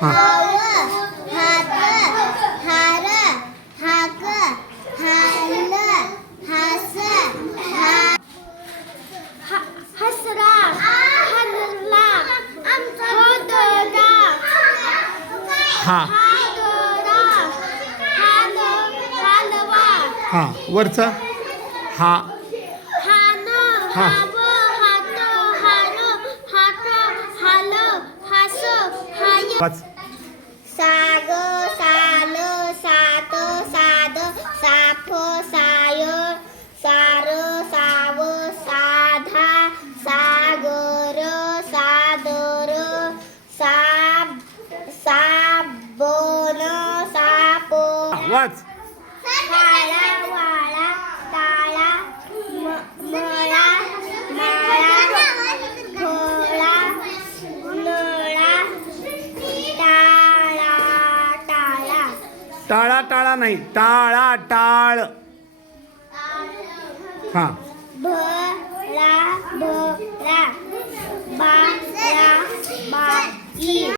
हां हाव हात हार हाक हाल हास हसरा हनला हदरा हां हादरा हालवा हां वरचा हा हान हां हाव हात हार हात हाल हास हाय पाच साग साल सात साद साफ साय सार साव साधा सागर सादर साब साबण साप वाच काळा वाळा ताळा मळा माळा फळा नळा टाळा टाळा टाळा टाळा नाही टाळा टाळ हां भला भला बाळा बाई